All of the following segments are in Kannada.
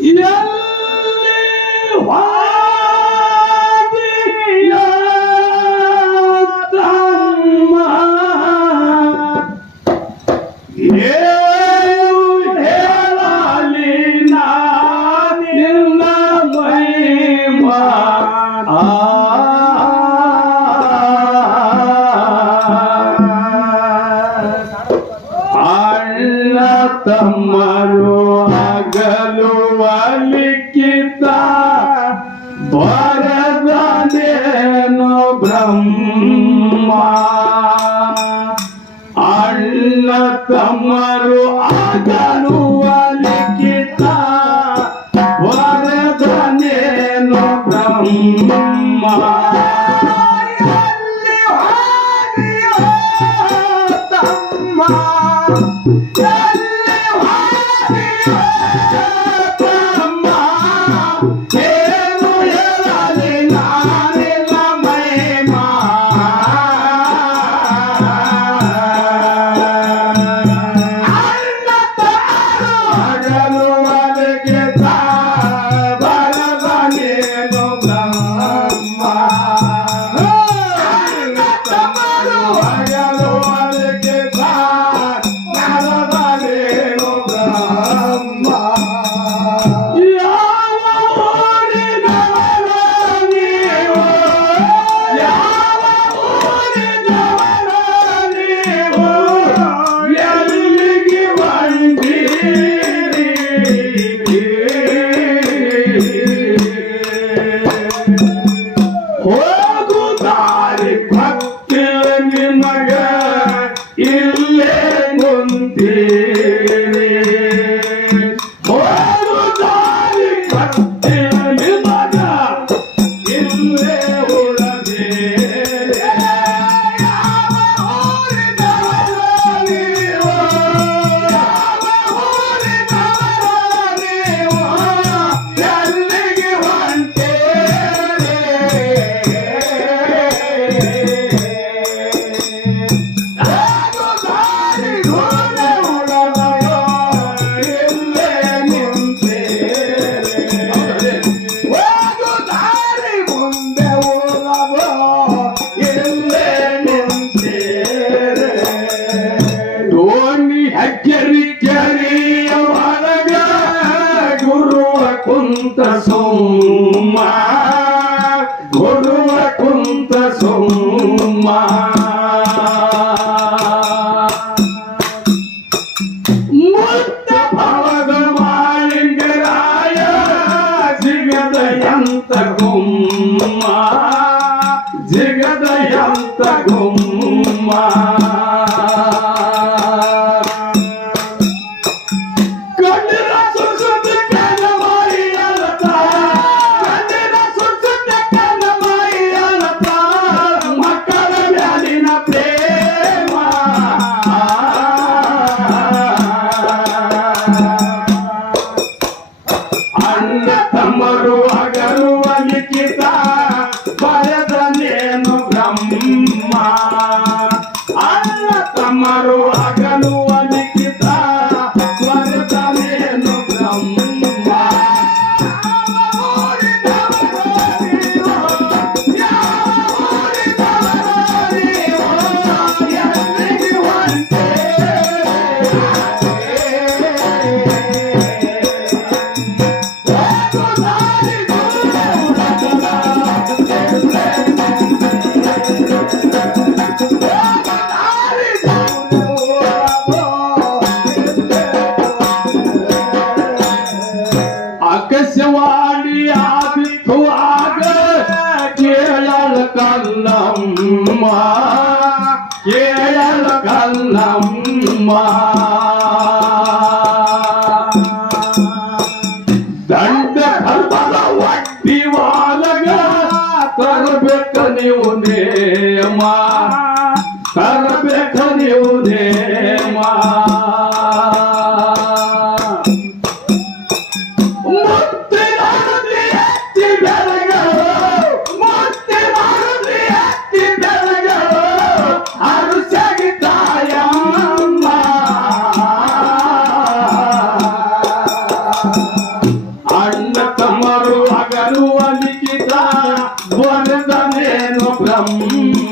ಎಲ್ಲಿ ಅಣ್ಣ ತಮ್ಮರು ಆಗಲು ಅಲಿಖಿತ ಬರದನೇನು ఏళ్ళ కన్నమ్మా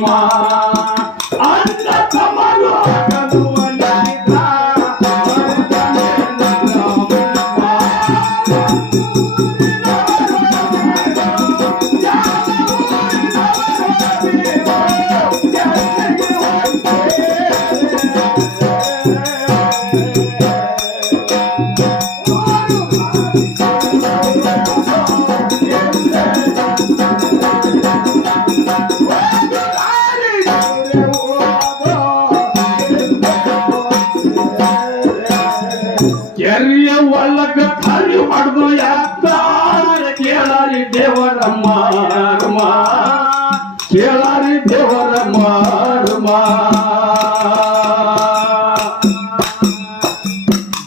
Anda kamalo. ಕೇಳಾರಿ ದೇವರಮ್ಮ ರಮ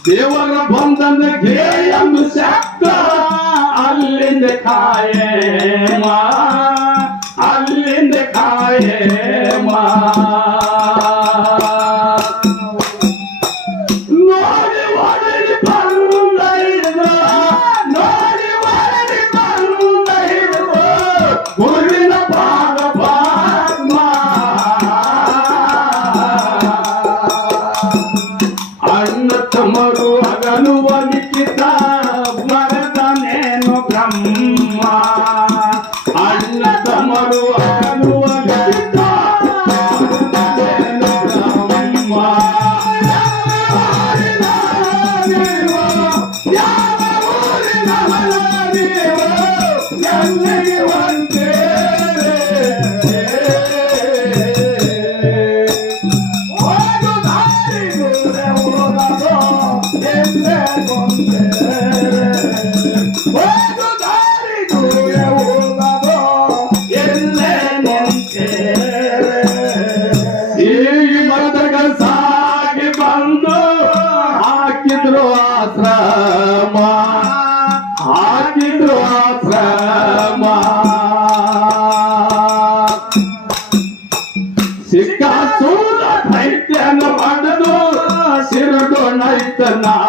ದೇವರ ಬಂದನ ಧ್ಯೇಯಂದು ಶಕ್ತ ಅಲ್ಲಿಂದ ಕಾಯೇಮ ಅಲ್ಲಿಂದ dan.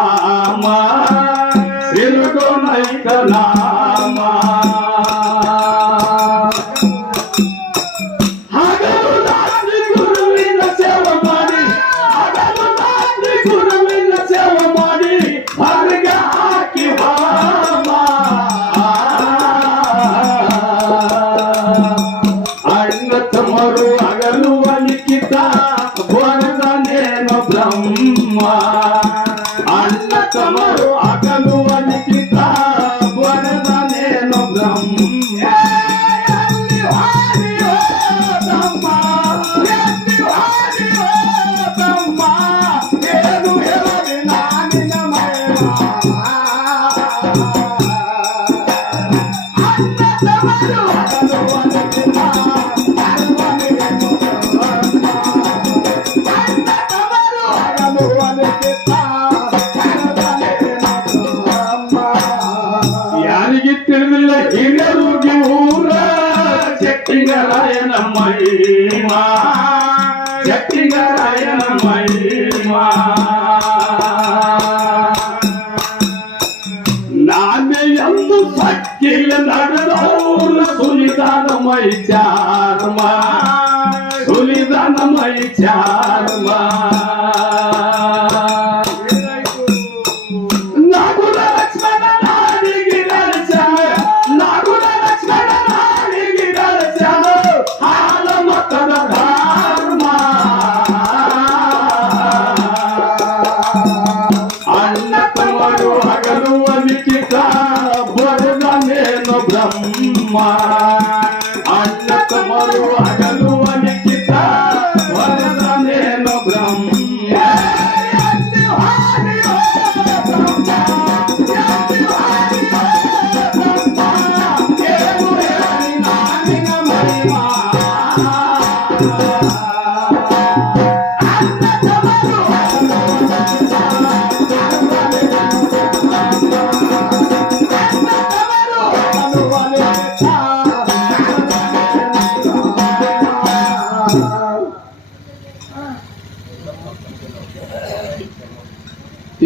સુલિદાનમય ચારમાં સુલિદાનમય ચારમાં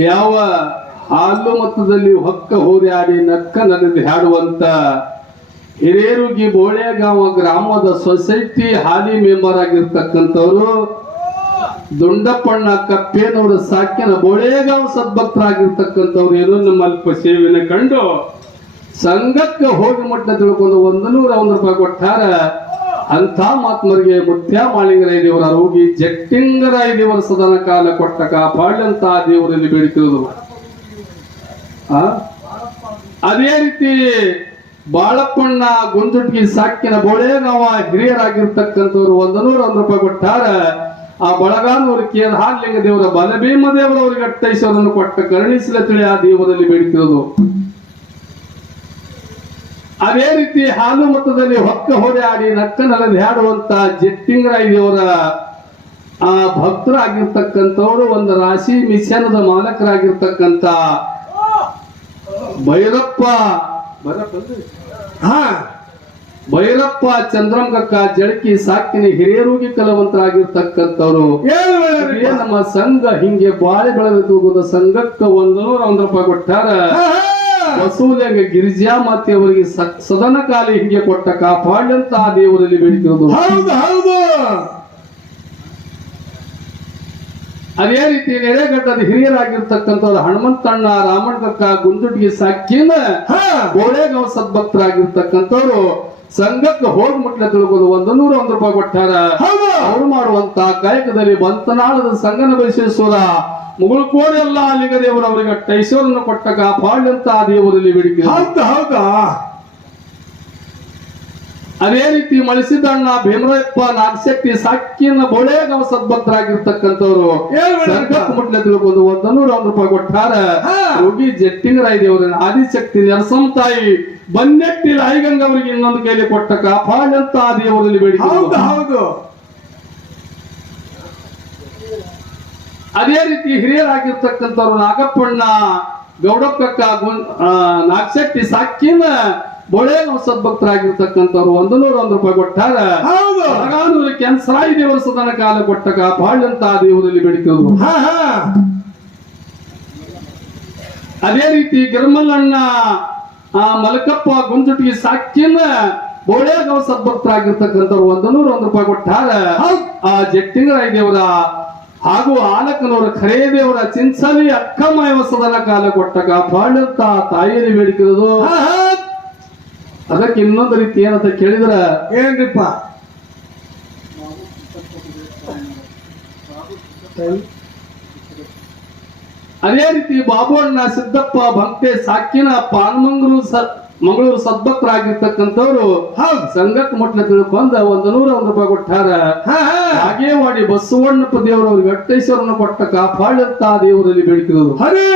ಯಾವ ಹಾಲು ಮತದಲ್ಲಿ ಹೊಕ್ಕ ಹೋರ್ಯಾಡಿ ನಕ್ಕ ನಡೆದು ಹಾಡುವಂತ ಹಿರೇರುಗಿ ಬೋಳೆಗಾಂವ ಗ್ರಾಮದ ಸೊಸೈಟಿ ಹಾಲಿ ಮೆಂಬರ್ ಆಗಿರ್ತಕ್ಕಂಥವ್ರು ದುಂಡಪ್ಪಣ್ಣ ಕಪ್ಪೇನವರ ಸಾಕ್ಯನ ಬೋಳೆಗಾಂವ್ ಸದ್ಭಕ್ತರಾಗಿರ್ತಕ್ಕಂಥವ್ರು ಏನೋ? ನಮ್ಮ ಅಲ್ಪ ಸೇವೆನ ಕಂಡು ಸಂಘಕ್ಕೆ ಹೋಗಿ ಮಟ್ಟ ತಿಳ್ಕೊಂಡು ಒಂದು ನೂರ ಒಂದು ರೂಪಾಯಿ ಕೊಟ್ಟಾರ. ಅಂಥ ಮಾತ್ಮರಿಗೆ ಮುಖ್ಯ ಮಾಳಿಂಗರಾಯ ದೇವರ ರೋಗಿ ಜಟ್ಟಿಂಗರಾಯ ದೇವರ ಸದನ ಕಾಲ ಕೊಟ್ಟ ಕಾಪಾಡಂತ ದೇವರಲ್ಲಿ ಆ? ಅದೇ ರೀತಿ ಬಾಳಪ್ಪಣ್ಣ ಗುಂದುಟ್ಗಿ ಸಾಕಿನ ಬೋಳೇಗಾವ ಹಿರಿಯರಾಗಿರ್ತಕ್ಕಂಥವ್ರು ಒಂದು ನೂರ ಒಂದು ರೂಪಾಯಿ ಕೊಟ್ಟಾರ, ಆ ಬಳಗಾನೂರು ಕೇದ ಹಾಲಿಂಗ ದೇವರ ಬಲಭೀಮ ದೇವರವರಿಗೆ ಅಟ್ಟೈಸವರನ್ನು ಕೊಟ್ಟ ಕರುಣಿಸಲ ತಿಳಿ ಆ ದೇವರಲ್ಲಿ ಬೇಡಿತಿರೋದು ಅದೇ ರೀತಿ ಹಾಲು ಮತದಲ್ಲಿ ಹೊಕ್ಕ ಹೊಡೆ ಆಡಿ ನಕ್ಕ ನಲದಿ ಹಾಡುವಂತ ಜಟ್ಟಿಂಗರಾಯಿಯವರ ಆ ಭಕ್ತರಾಗಿರ್ತಕ್ಕಂಥವರು ಒಂದು ರಾಶಿ ಮಿಷನದ ಮಾಲಕರಾಗಿರ್ತಕ್ಕಂಥ ಭೈರಪ್ಪ ಹ ಹಾ ಭೈರಪ್ಪ ಚಂದ್ರಂಗಕ್ಕ ಜಳಕಿ ಸಾಕಿನ ಹಿರಿಯರೂಗಿ ಕಲವಂತರಾಗಿರ್ತಕ್ಕಂಥವ್ರು. ನಮ್ಮ ಸಂಘ ಹಿಂಗೆ ಬಾಳೆ ಬೆಳೆದು ಸಂಘಕ್ಕ ಒಂದು ನೂರ ಒಂದ್ ರೂಪಾಯಿ ಕೊಟ್ಟಾರ. ಹಾ. ಗಿರಿಜಾ ಮಾತೆ ಅವರಿಗೆ ಸದನ ಕಾಲ ಹಿಂಗೆ ಕೊಟ್ಟ ಕಾಪಾಡಂತ ಆ ದೇವರಲ್ಲಿ ಬೆಳೀತಿರೋದು ಹೌದು ಹೌದು ಅದೇ ರೀತಿ ನೆರೆಗಡ್ಡದ ಹಿರಿಯರಾಗಿರ್ತಕ್ಕಂಥವ್ರು ಹನುಮಂತಣ್ಣ ರಾಮಣ್ಣ ಗುಂದುಟಿಗೆ ಸಾಕಿನ ಗೋಳೆಗಾಂವ್ ಸದ್ಭಕ್ತರಾಗಿರ್ತಕ್ಕಂಥವ್ರು ಸಂಘಕ್ಕೆ ಹೋಗಿ ಮುಟ್ಲೆ ತಿಳ್ಕೋದು ಒಂದು ನೂರ ಒಂದು ರೂಪಾಯಿ ಕೊಟ್ಟಾರ. ಅವ್ರು ಮಾಡುವಂತ ಕಾಯಕದಲ್ಲಿ ಬಂತನಾಳದ ಸಂಗನ ಬಸವೇಶ್ವರ ಮುಗುಳ್ಕೋಡಿ ಎಲ್ಲ ಅಲ್ಲಿಗ ದೇವರು ಅವರಿಗೆ ಟೈಸೋರನ್ನು ಕೊಟ್ಟ ಕಾಪಾಡಂತ ದೇವರಲ್ಲಿ ಬೇಡಿಕೆ ಅದೇ ರೀತಿ ಮಳಿಸಿದಣ್ಣ ಭೀಮರಾಯಪ್ಪ ನಾಗಶಕ್ತಿ ಸಾಕಿನ ಬೋಳೆಗಾಂವ್? ಸಂಘಕ್ಕೆ ಮುಟ್ಲೆ ತಿಳ್ಕೊಂಡು ಒಂದು ನೂರ ಒಂದು ರೂಪಾಯಿ ಕೊಟ್ಟಾರ. ಹಾ. ಜಟ್ಟಿನ ಜಟ್ಟಿಂಗರಾಯ ದೇವರನ್ನ ಆದಿಶಕ್ತಿ ನರಸಂ ತಾಯಿ ಬನ್ನೆಟ್ಟಿ ಲಾಯಿಗಂಗ ಅವರಿಗೆ ಇನ್ನೊಂದು ಕೈಲಿ ಕೊಟ್ಟ ಕಾಪಾಡಂತ ಆ ದೇವರಲ್ಲಿ ಬೇಡಿ ಹೌದು ಹೌದು. ಅದೇ ರೀತಿ ಹಿರಿಯರಾಗಿರ್ತಕ್ಕಂಥವ್ರು ನಾಗಪ್ಪಣ್ಣ ಗೌಡಪ್ಪಕ್ಕ ನಾಗಶೆಟ್ಟಿ ಸಾಕಿನ ಬೊಳೆ ಸದ್ಭಕ್ತರಾಗಿರ್ತಕ್ಕಂಥವ್ರು ಒಂದು ನೂರ ಒಂದು ರೂಪಾಯಿ ಕೊಟ್ಟಾರ. ಹೌದು. ಬೆಳಗಾನೂರು ಕೆನ್ಸರಾಯಿ ದೇವರ ಸದನ ಕಾಲ ಕೊಟ್ಟ ಕಾಪಾಡಂತ ಆ ದೇವರಲ್ಲಿ ಬೇಡಿಕೊಂಡು ಅದೇ ರೀತಿ ಗಿರ್ಮಲ್ಲಣ್ಣ ಆ ಮಲಕಪ್ಪ ಗುಂಜುಟಿಗೆ ಸಾಕಿನ ಬೋಳೆಗಾಂವ್ ಸದ್ಭಕ್ತರಾಗಿರ್ತಕ್ಕಂಥವ್ರು ಒಂದು ನೂರ ಒಂದು ರೂಪಾಯಿ ಕೊಟ್ಟಾರ ಆ ಜಟ್ಟಿಂಗರಾಯ ದೇವರ ಹಾಗೂ ಆಲಕನವರ ಖರೇ ದೇವರ ಚಿಂಚಲಿ ಅಕ್ಕಮಯವ ಸದನ ಕಾಲ ಕೊಟ್ಟಾಗ ಬಾಳಂತ ತಾಯಿಯಲ್ಲಿ ಬೇಡಿಕಿರೋದು ಅದಕ್ಕೆ ಇನ್ನೊಂದು ರೀತಿ ಏನಂತ ಕೇಳಿದ್ರ? ಏನ್ರಿಪ್ಪ? ಅದೇ ರೀತಿ ಬಾಬುಅಣ್ಣ ಸಿದ್ದಪ್ಪ ಭಕ್ತೆ ಸಾಕಿನ ಪಾನ್ಮಂಗ್ಳೂರು ಸ ಮಂಗಳೂರು ಸದ್ಭಕ್ತರಾಗಿರ್ತಕ್ಕಂಥವ್ರು ಹೌದು. ಸಂಗತ್ ಮುಟ್ಲ ತಿಳ್ಕೊಂಡ ಒಂದು ನೂರ ಒಂದು ರೂಪಾಯಿ ಕೊಟ್ಟಾರ. ಹಾ ಮಾಡಿ ಹಾಗೇವಾಡಿ ಬಸವಣ್ಣಪ್ಪ ದೇವರು ವೆಂಕಟೇಶ್ವರನ ಕೊಟ್ಟ ಕಾಪಾಡಂತ ದೇವರಲ್ಲಿ ಬೆಳಕಿದ್ರು ಹರೇ!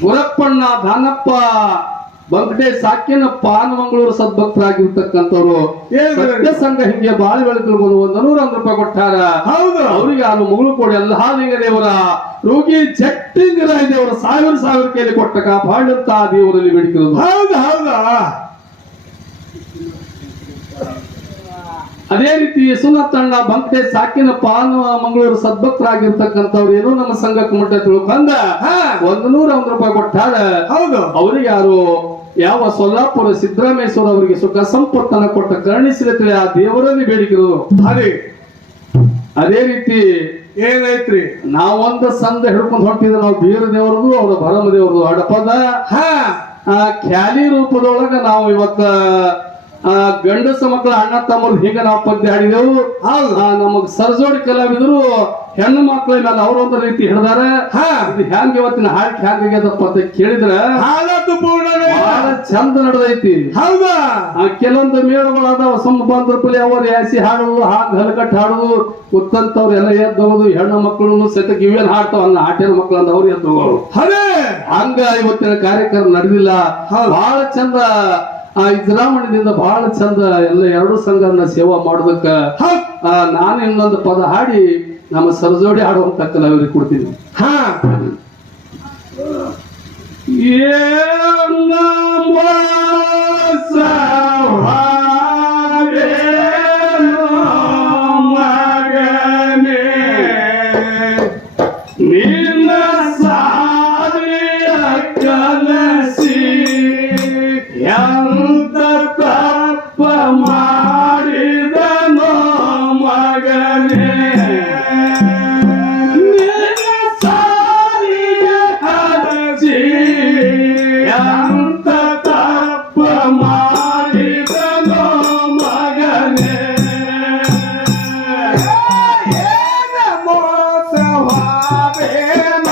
ಗುರಪ್ಪಣ್ಣ ದಾನಪ್ಪ ಬಂಕಟೆ ಸಾಕಿನ ಪಾನಮಂಗಳೂರು ಸದ್ಭಕ್ತರಾಗಿರ್ತಕ್ಕಂಥವ್ರು ಏನ್ ಸತ್ಯ ಸಂಘ ಹಿಂಗೆ ಬಾಳಿ ಬೆಳೆದುಕೊಂಡು ಒಂದು ನೂರ ಒಂದು ರೂಪಾಯಿ ಕೊಟ್ಟಾರ. ಹೌದು. ಅವ್ರಿಗೆ ಯಾರು ಮಗಳು ಕೊಡಿ ಎಲ್ಲ ಹಾಲಿಂಗ ದೇವರ. ರೋಗಿ ಜಟ್ಟಿಂಗಿರ ದೇವರ ಸಾವಿರ ಸಾವಿರ ಕೈಲಿ ಕೊಟ್ಟ ಕಾಪಾಡಂತ ದೇವರಲ್ಲಿ ಬೇಡಿಕಿರೋದು ಹೌದು ಹೌದಾ. ಅದೇ ರೀತಿ ಸುನತ್ತಣ್ಣ ಬಂತೆ ಸಾಕಿನ ಪಾನ ಮಂಗಳೂರು ಸದ್ಭಕ್ತರಾಗಿರ್ತಕ್ಕಂಥವ್ರು ಏನೋ ನಮ್ಮ ಸಂಘಕ್ಕೆ ಮುಟ್ಟ ತಿಳ್ಕೊಂಡ ಒಂದು ನೂರ ಒಂದ್ ರೂಪಾಯಿ ಕೊಟ್ಟಾರ. ಹೌದು. ಅವ್ರಿಗೆ ಯಾರು ಯಾವ ಸೊಲ್ಲಾಪುರ ಸಿದ್ದರಾಮೇಶ್ವರ ಅವರಿಗೆ ಸುಖ ಸಂಪತ್ತನ್ನು ಕೊಟ್ಟ ಕರ್ಣಿಸಿರುತ್ತೆ ಆ ದೇವರಲ್ಲಿ ಬೇಡಿಕೆಗಳು ಭಾರಿ ಅದೇ ರೀತಿ ಏನೈತ್ರಿ? ನಾವೊಂದು ಸಂದ ಹಿಡ್ಕೊಂಡು ಹೊಂಟಿದ್ರೆ ನಾವು ಬೀರ ದೇವರದು ಅವರ ಭರಮ ದೇವರದು. ಹಡಪದ ಹಾ. ಆ ಖ್ಯಾಲಿ ರೂಪದೊಳಗ ನಾವು ಇವತ್ತ ಆ ಗಂಡಸ ಮಕ್ಕಳ ಅಣ್ಣ ತಮ್ಮರು ಹೀಗೆ ನಾವು ಪದ್ಯ ಆ, ನಮಗ್ ಸರ್ಜೋಡಿ ಕಲಾವಿದರು ಹೆಣ್ಣು ಮಕ್ಕಳ ಮೇಲೆ ಅವರೊಂದು ರೀತಿ ಹಿಡ್ದಾರ. ಹ್ಯಾಂಗ ಇವತ್ತಿನ ಹಾಟ್ ಹ್ಯಾಂಗ್ ಅಂತ ಕೇಳಿದ್ರ ಬಹಳ ಚಂದ ನಡೆದೈತಿ. ಹೌದಾ? ಆ ಕೆಲವೊಂದು ಮೇಳಗಳು ಅದಾವ ಸಮ ಬಂದ್ರ ಪುಲಿ ಅವ್ರ ಯಾಸಿ ಹಾಡುದು ಹಾಂಗ್ ಹಲಕಟ್ ಹಾಡುದು ಉತ್ತಂತವ್ರು ಎಲ್ಲ ಎದ್ದು ಹೆಣ್ಣು ಮಕ್ಕಳನ್ನು ಸಹಿತ ಇವೇನ್ ಹಾಡ್ತಾವ ಅನ್ನ ಆಟೇನ ಮಕ್ಕಳು ಅಂತ ಅವ್ರು ಎದ್ದು ಹೋಗೋರು ಹಂಗ ಇವತ್ತಿನ ಕಾರ್ಯಕ್ರಮ ನಡೆದಿಲ್ಲ. ಬಹಳ ಚಂದ ಆ ಇದ್ರಾಮಣ್ಯದಿಂದ ಬಹಳ ಚಂದ ಎಲ್ಲ ಎರಡು ಸಂಘನ ಸೇವಾ ಮಾಡೋದಕ್ಕ ನಾನು ಇನ್ನೊಂದು ಪದ ಹಾಡಿ ನಮ್ಮ ಸರಜೋಡಿ ಆಡುವಂತ ಕಲಾವಿದರಿಗೆ ಕೊಡ್ತೀನಿ. ಹಾ. ನಿನ್ನ Ave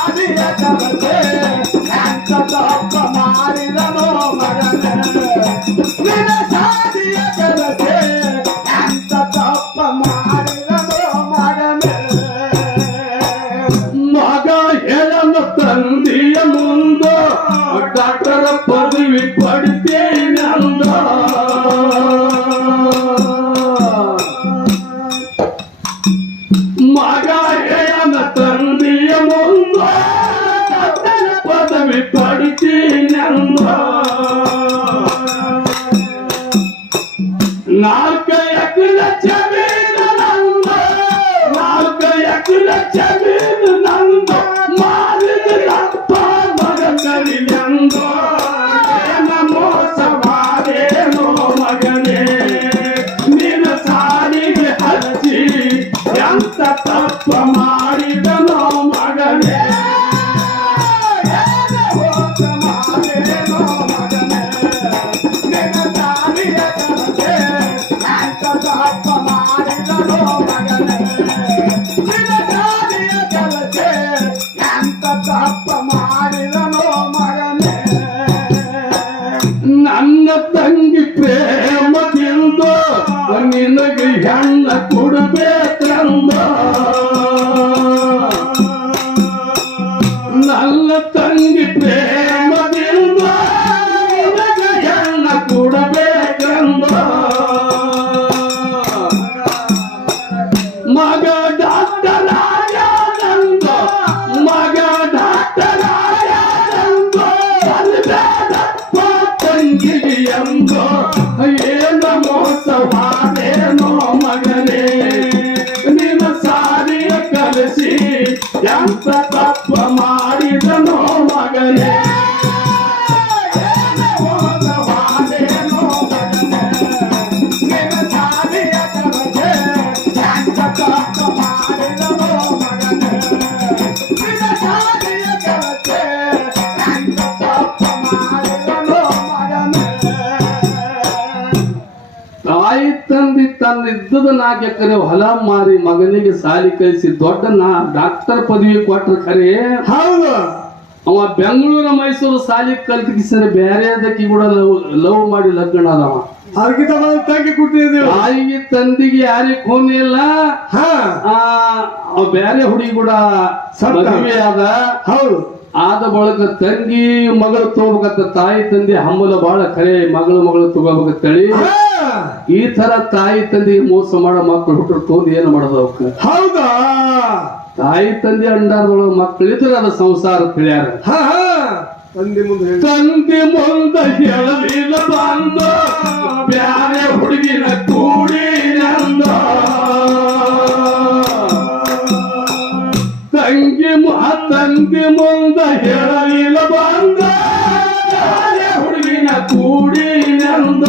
Hallelujah. ಎಕರೆ ನಿನಗೆ ಹೆಣ್ಣ ಕೊಡಬೇಕಂದ ಇದ್ದದ ನಾಲ್ಕು ಎಕರೆ ಹೊಲ ಮಾರಿ ಮಗನಿಗೆ ಸಾಲಿ ಕಳಿಸಿ ದೊಡ್ಡ ನಾ ಡಾಕ್ಟರ್ ಪದವಿ ಕೊಟ್ರ ಕರೆ. ಹೌದು. ಅವ ಬೆಂಗಳೂರು ಮೈಸೂರು ಸಾಲಿ ಕಲ್ತಿಸಿದ್ರೆ ಬೇರೆ ಅದಕ್ಕೆ ಕೂಡ ಲವ್ ಲವ್ ಮಾಡಿ ಲಗ್ನ ಅದಾವ ಅದಕ್ಕಿಂತ ತಂಗಿ ಕೊಟ್ಟಿದ್ದೀವಿ. ತಾಯಿಗೆ ತಂದಿಗೆ ಯಾರಿಗೆ ಫೋನ್ ಇಲ್ಲ. ಹಾ. ಬೇರೆ ಹುಡುಗಿ ಕೂಡ. ಮದುವೆ ಆದ. ಹೌದು. ಆದ ಬಳಕ ತಂಗಿ ಮಗಳು ತಗೋಬೇಕಂತ ತಾಯಿ ತಂದೆ ಹಮ್ಮಲ ಬಹಳ ಕರೆ ಮಗಳು ಮಗಳು ತಗೋಬೇಕಂತೇಳಿ ಈ ತರ ತಾಯಿ ತಂದೆ ಮೋಸ ಮಾಡೋ ಮಕ್ಕಳು ಹುಟ್ಟರು ತೊಂದು ಏನು ಮಾಡೋದು ಅವಕ್ಕ? ಹೌದಾ? ತಾಯಿ ತಂದೆ ಅಂಡಾರದೊಳಗೆ ಮಕ್ಕಳಿದ್ರೆ ಅದ ಸಂಸಾರ ತಿಳಿಯಾರ ತಂದೆ ಮುಂದೆ ಹೇಳಿ. ತಂದೆ ಮುಂದೆ ಹೇಳಲಿಲ್ಲ ಬಂದ. ಬ್ಯಾರೆ ಹುಡುಗಿನ ಕೂಡಿ ತಂದೆ ಮುಂದ ಹೇಳಲಿಲ್ಲ ಬಂದ. ಹುಡುಗಿನ ಕೂಡಿ ನಂದ.